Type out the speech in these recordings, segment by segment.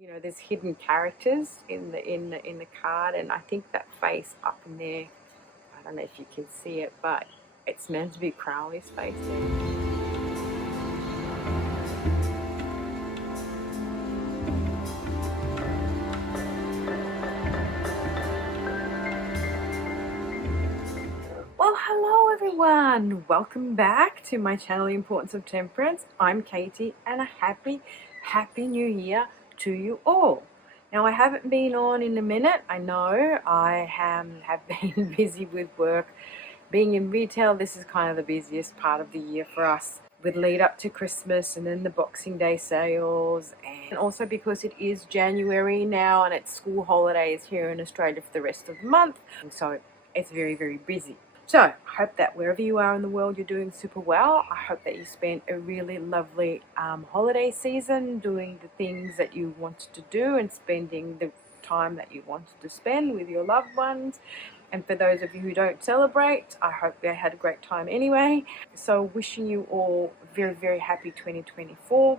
You know, there's hidden characters in the card, and I think that face up in there, I don't know if you can see it, but it's meant to be Crowley's face there. Well, hello everyone. Welcome back to my channel, The Importance of Temperance. I'm Katie, and a happy new year to you all. Now, I haven't been on in a minute. I know I have been busy with work. Being in retail, this is kind of the busiest part of the year for us, with lead up to Christmas and then the Boxing Day sales, and also because it is January now and it's school holidays here in Australia for the rest of the month, so it's very busy. So I hope that wherever you are in the world, you're doing super well. I hope that you spent a really lovely holiday season doing the things that you wanted to do and spending the time that you wanted to spend with your loved ones. And for those of you who don't celebrate, I hope they had a great time anyway. So wishing you all very happy 2024.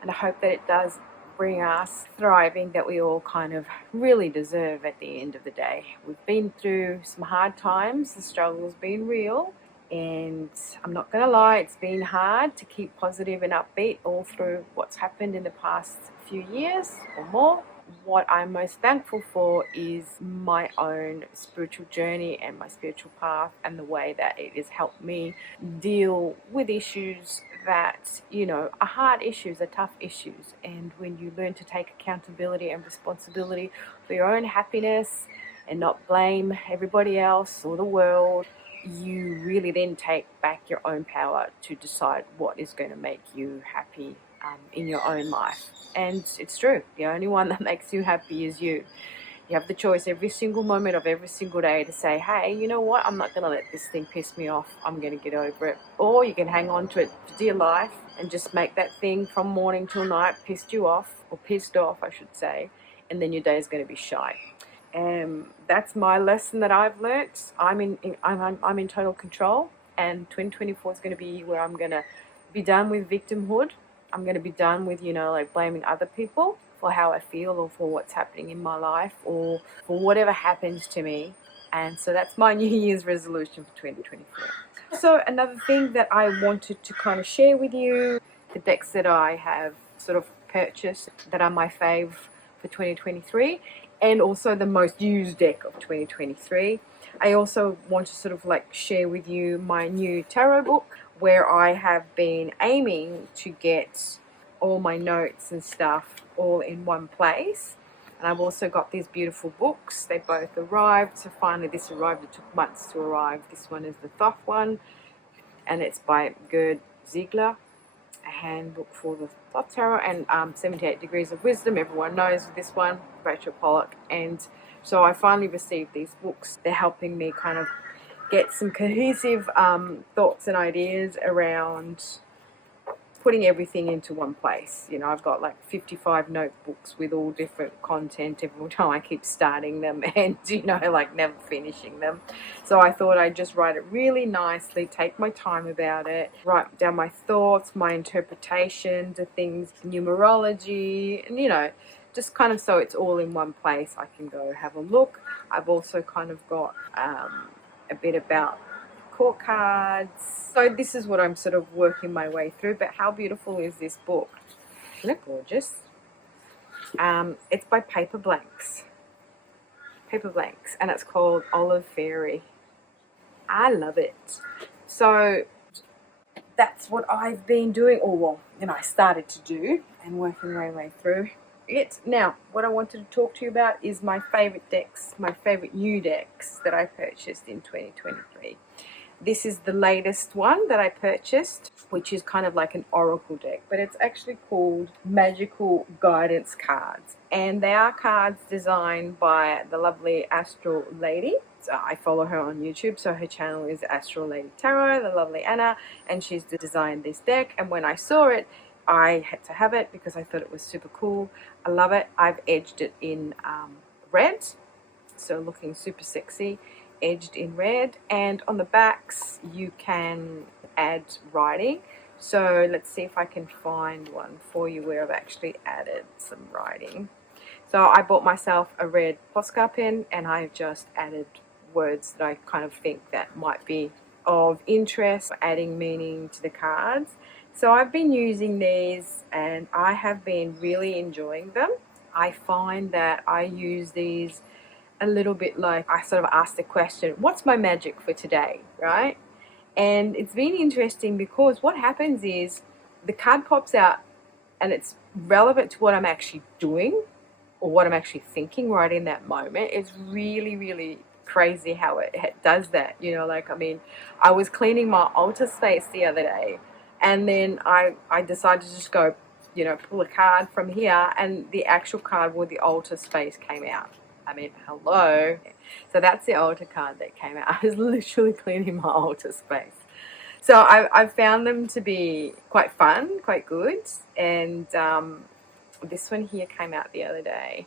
And I hope that it does bring us thriving that we all kind of really deserve at the end of the day. We've been through some hard times. The struggle's been real. And I'm not going to lie, it's been hard to keep positive and upbeat all through what's happened in the past few years or more. What I'm most thankful for is my own spiritual journey and my spiritual path, and the way that it has helped me deal with issues that, you know, are hard issues, are tough issues. And when you learn to take accountability and responsibility for your own happiness and not blame everybody else or the world, you really then take back your own power to decide what is going to make you happy in your own life. And it's true, the only one that makes you happy is you. You have the choice every single moment of every single day to say, hey, you know what, I'm not going to let this thing piss me off, I'm going to get over it. Or you can hang on to it for dear life and just make that thing from morning till night pissed you off, or pissed off I should say, and then your day is going to be shite. That's my lesson that I've learnt. I'm in total control, and 2024 is going to be where I'm going to be done with victimhood. I'm going to be done with, you know, like blaming other people for how I feel or for what's happening in my life or for whatever happens to me. And so that's my New Year's resolution for 2024. So another thing that I wanted to kind of share with you, the decks that I have sort of purchased that are my fave for 2023, and also the most used deck of 2023. I also want to sort of like share with you my new tarot book, where I have been aiming to get all my notes and stuff all in one place. And I've also got these beautiful books. They both arrived. So finally this arrived. It took months to arrive. This one is the Thoth one, and it's by Gerd Ziegler, a handbook for the Thoth Tarot, and 78 Degrees of Wisdom. Everyone knows this one, Rachel Pollack. And so I finally received these books. They're helping me kind of get some cohesive thoughts and ideas around putting everything into one place. You know, I've got like 55 notebooks with all different content every time I keep starting them and, you know, like never finishing them. So I thought I'd just write it really nicely, take my time about it, write down my thoughts, my interpretations of things, numerology, and, you know, just kind of so it's all in one place. I can go have a look. I've also kind of got a bit about court cards. So this is what I'm sort of working my way through. But how beautiful is this book? Isn't it gorgeous? It's by Paper Blanks, and it's called Olive Fairy. I love it. So that's what I've been doing, or well, you know, I started to do and working my way through it. Now, what I wanted to talk to you about is my favorite decks, my favorite new decks that I purchased in 2023. This is the latest one that I purchased, which is kind of like an oracle deck, but it's actually called Magical Guidance Cards. And they are cards designed by the lovely Astral Lady. So I follow her on YouTube, so her channel is Astral Lady Tarot, the lovely Anna, and she's designed this deck. And when I saw it, I had to have it because I thought it was super cool. I love it. I've edged it in red, so looking super sexy, edged in red. And on the backs you can add writing, So let's see if I can find one for you where I've actually added some writing. So I bought myself a red Posca pen, and I've just added words that I kind of think that might be of interest, adding meaning to the cards. So I've been using these and I have been really enjoying them. I find that I use these a little bit like I sort of ask the question, what's my magic for today, right? And it's been interesting because what happens is the card pops out and it's relevant to what I'm actually doing or what I'm actually thinking right in that moment. It's really, really crazy how it does that. You know, like, I mean, I was cleaning my altar space the other day, and then I decided to just go, you know, pull a card from here, and the actual card with the altar space came out. I mean, hello. So that's the altar card that came out. I was literally cleaning my altar space. So I found them to be quite fun, quite good, and this one here came out the other day,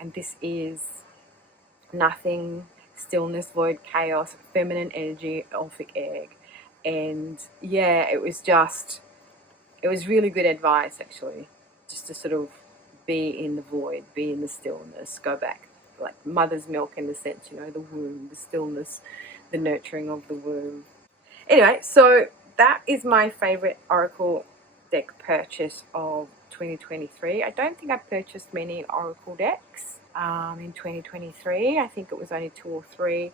and this is nothing, stillness, void, chaos, feminine energy, Orphic egg. And yeah, it was really good advice actually, just to sort of be in the void, be in the stillness, go back, like mother's milk in the sense, you know, the womb, the stillness, the nurturing of the womb. Anyway, so that is my favorite Oracle deck purchase of 2023. I don't think I purchased many Oracle decks in 2023. I think it was only 2 or 3,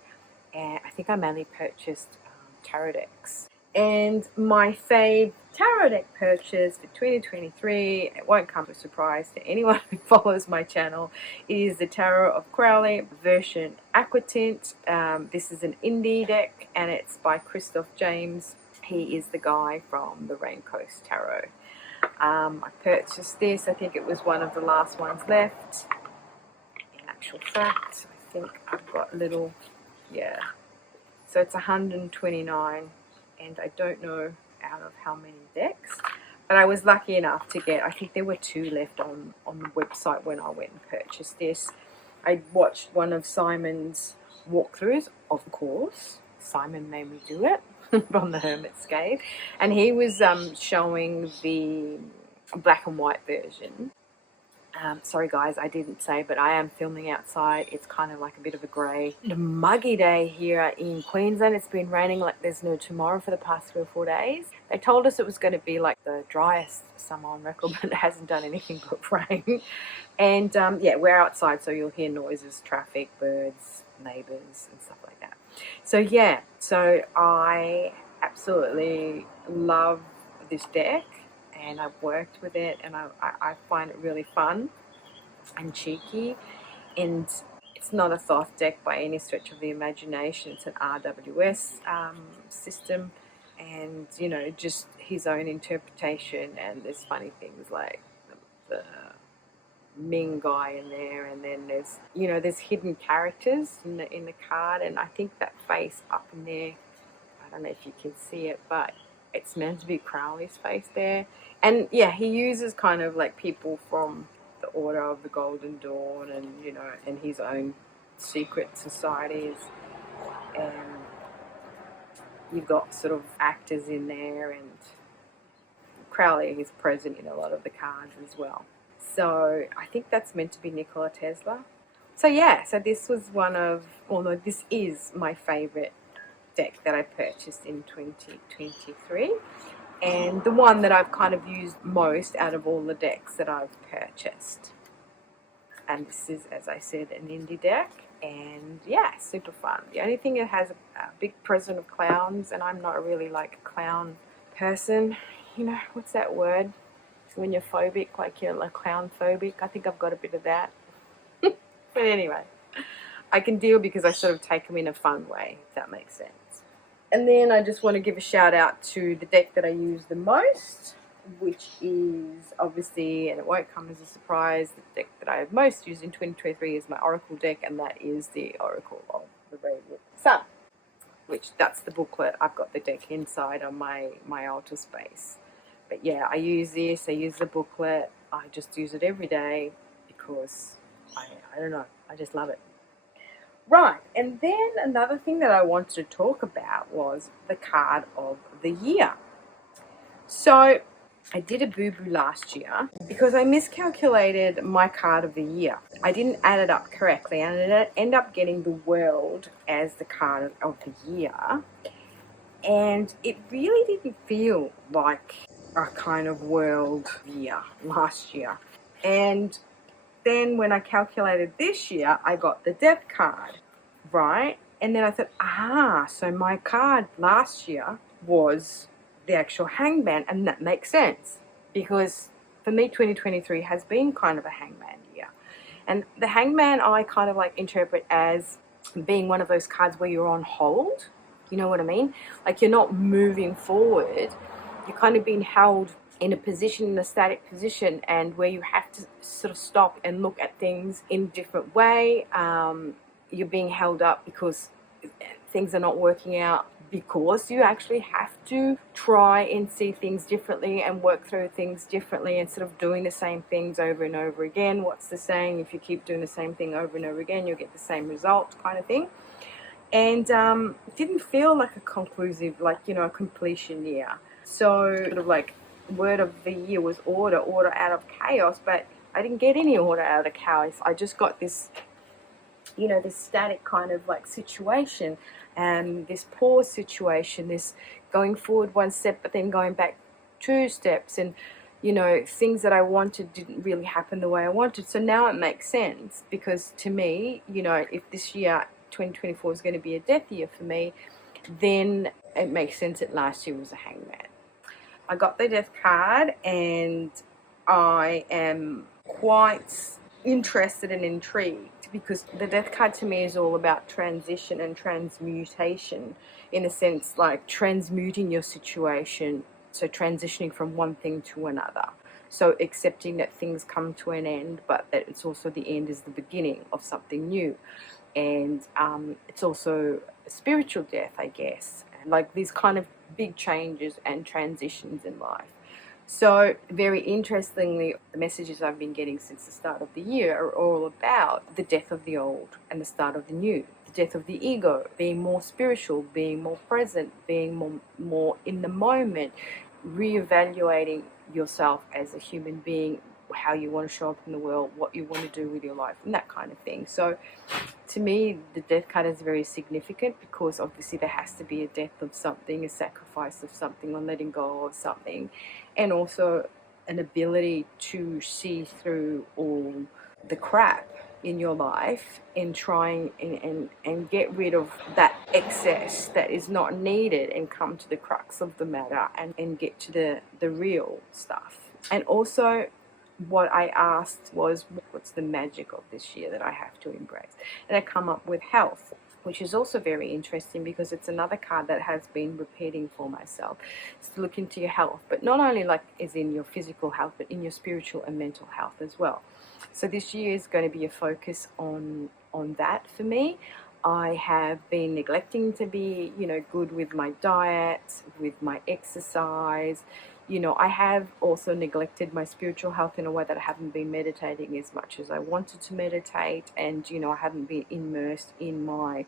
and I think I mainly purchased tarot decks. And my fave tarot deck purchase for 2023, it won't come as a surprise to anyone who follows my channel, is the Tarot of Crowley version Aquatint. This is an indie deck and it's by Christoph James. He is the guy from the Rain Coast Tarot. I purchased this, I think it was one of the last ones left. In actual fact, I think I've got a little, yeah. So it's 129, and I don't know out of how many decks, but I was lucky enough to get, I think there were 2 left on the website when I went and purchased this. I watched one of Simon's walkthroughs, of course. Simon made me do it from the Hermit's Cave, and he was showing the black and white version. Sorry guys, I didn't say, but I am filming outside. It's kind of like a bit of a grey, muggy day here in Queensland. It's been raining like there's no tomorrow for the past 3 or 4 days. They told us it was going to be like the driest summer on record, but it hasn't done anything but rain. And yeah, we're outside, so you'll hear noises, traffic, birds, neighbours and stuff like that. So yeah, so I absolutely love this deck, and I've worked with it, and I find it really fun and cheeky, and it's not a Thoth deck by any stretch of the imagination. It's an RWS system, and you know, just his own interpretation, and there's funny things like the Ming guy in there, and then there's, you know, there's hidden characters in the card, and I think that face up in there, I don't know if you can see it, but it's meant to be Crowley's face there. And yeah, he uses kind of like people from the Order of the Golden Dawn, and you know, and his own secret societies, and you've got sort of actors in there, and Crowley is present in a lot of the cards as well. So I think that's meant to be Nikola Tesla. So yeah, so this was one of, well no, this is my favorite deck that I purchased in 2023, and the one that I've kind of used most out of all the decks that I've purchased. And this is, as I said, an indie deck, and yeah, super fun. The only thing, it has a big presence of clowns, and I'm not really like a clown person. You know, what's that word? When you're phobic, like you're like clown phobic. I think I've got a bit of that. But anyway, I can deal because I sort of take them in a fun way, if that makes sense. And then I just want to give a shout out to the deck that I use the most, which is obviously, and it won't come as a surprise, the deck that I have most used in 2023 is my Oracle deck, and that is the Oracle of the Radiant Sun, which that's the booklet. I've got the deck inside on my altar space. But yeah, I use this, I use the booklet, I just use it every day because I don't know, I just love it. Right, and then another thing that I wanted to talk about was the card of the year. So I did a boo-boo last year because I miscalculated my card of the year. I didn't add it up correctly, and I ended up getting the world as the card of the year. And it really didn't feel like a kind of world year last year. And then when I calculated this year, I got the death card, right? And then I thought, so my card last year was the actual hangman, and that makes sense because for me 2023 has been kind of a hangman year. And the hangman I kind of like interpret as being one of those cards where you're on hold. You know what I mean? Like you're not moving forward. You're kind of being held in a position, in a static position, and where you have to sort of stop and look at things in a different way. You're being held up because things are not working out, because you actually have to try and see things differently and work through things differently instead of doing the same things over and over again. What's the saying? If you keep doing the same thing over and over again, you'll get the same result, kind of thing. And it didn't feel like a conclusive, like, a completion year. So sort of like word of the year was order out of chaos, but I didn't get any order out of chaos. I just got this, this static kind of like situation, and this pause situation, this going forward one step but then going back 2 steps, and things that I wanted didn't really happen the way I wanted. So now it makes sense, because to me, if this year 2024 is going to be a death year for me, then it makes sense that last year was a hangman. I got the death card, and I am quite interested and intrigued, because the death card to me is all about transition and transmutation, in a sense, like transmuting your situation, so transitioning from one thing to another. So accepting that things come to an end, but that it's also the end is the beginning of something new. And it's also a spiritual death, I guess, like these kind of big changes and transitions in life. So very interestingly, the messages I've been getting since the start of the year are all about the death of the old and the start of the new, the death of the ego, being more spiritual, being more present, being more in the moment, reevaluating yourself as a human being, how you want to show up in the world, what you want to do with your life, and that kind of thing. So to me, the death card is very significant, because obviously there has to be a death of something, a sacrifice of something, or letting go of something, and also an ability to see through all the crap in your life and trying and get rid of that excess that is not needed, and come to the crux of the matter, and get to the real stuff. And also, what I asked was, what's the magic of this year that I have to embrace? And I come up with health, which is also very interesting, because it's another card that has been repeating for myself. It's to look into your health, but not only like as in your physical health, but in your spiritual and mental health as well. So this year is going to be a focus on that for me. I have been neglecting to be, good with my diet, with my exercise. I have also neglected my spiritual health in a way that I haven't been meditating as much as I wanted to meditate, and I haven't been immersed in my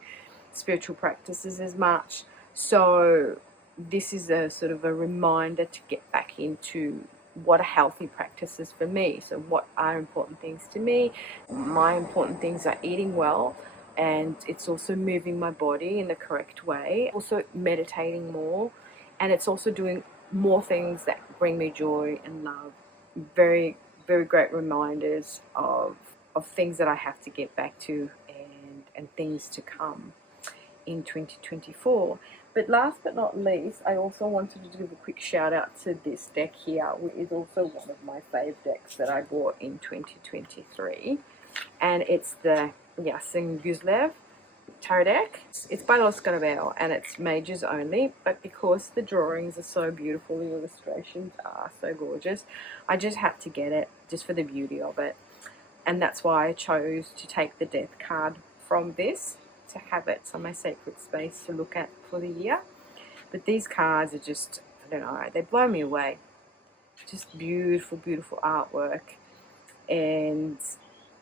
spiritual practices as much. So this is a sort of a reminder to get back into what are healthy practices for me. So what are important things to me? My important things are eating well, and it's also moving my body in the correct way, also meditating more, and it's also doing more things that bring me joy and love. Very, very great reminders of things that I have to get back to, and things to come in 2024. But last but not least, I also wanted to give a quick shout out to this deck here, which is also one of my fave decks that I bought in 2023, and it's the Yasin Guzlev tarot deck. It's by Los Scarabeo, and it's mages only, but because the drawings are so beautiful, the illustrations are so gorgeous, I just had to get it just for the beauty of it. And that's why I chose to take the death card from this, to have it on my sacred space to look at for the year. But these cards are just, I don't know, they blow me away. Just beautiful, beautiful artwork. And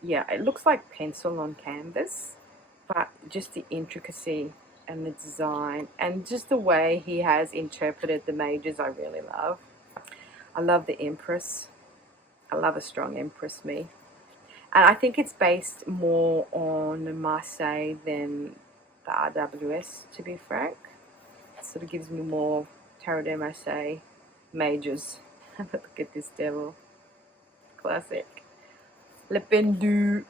yeah, it looks like pencil on canvas, but just the intricacy and the design and just the way he has interpreted the mages, I really love. I love the Empress. I love a strong Empress, me. And I think it's based more on Marseille than the RWS, to be frank. It sort of gives me more Tarot de Marseille majors. Have a look at this devil. Classic. Le Pendu.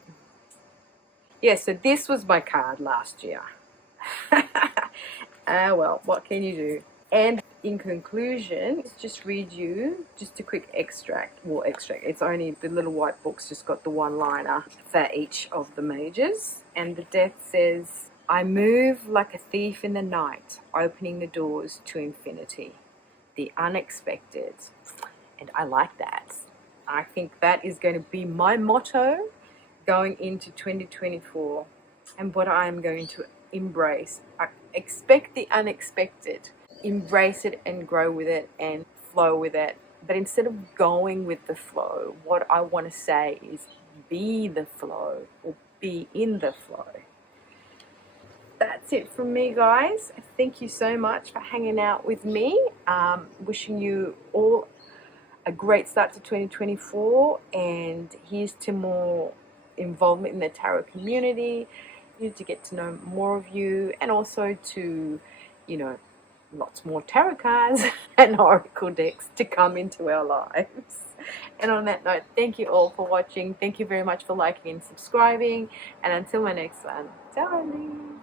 Yeah, so this was my card last year. Well, what can you do? And in conclusion, let's just read you just a quick extract. Well, extract. It's only the little white book's just got the one-liner for each of the majors. And the death says, I move like a thief in the night, opening the doors to infinity. The unexpected. And I like that. I think that is going to be my motto going into 2024, and what I am going to embrace. I expect the unexpected, embrace it and grow with it and flow with it. But instead of going with the flow, what I want to say is be the flow, or be in the flow. That's it from me, guys. Thank you so much for hanging out with me. Wishing you all a great start to 2024, and here's to more involvement in the tarot community, to get to know more of you, and also to, lots more tarot cards and oracle decks to come into our lives. And on that note, thank you all for watching. Thank you very much for liking and subscribing, and until my next one, darling.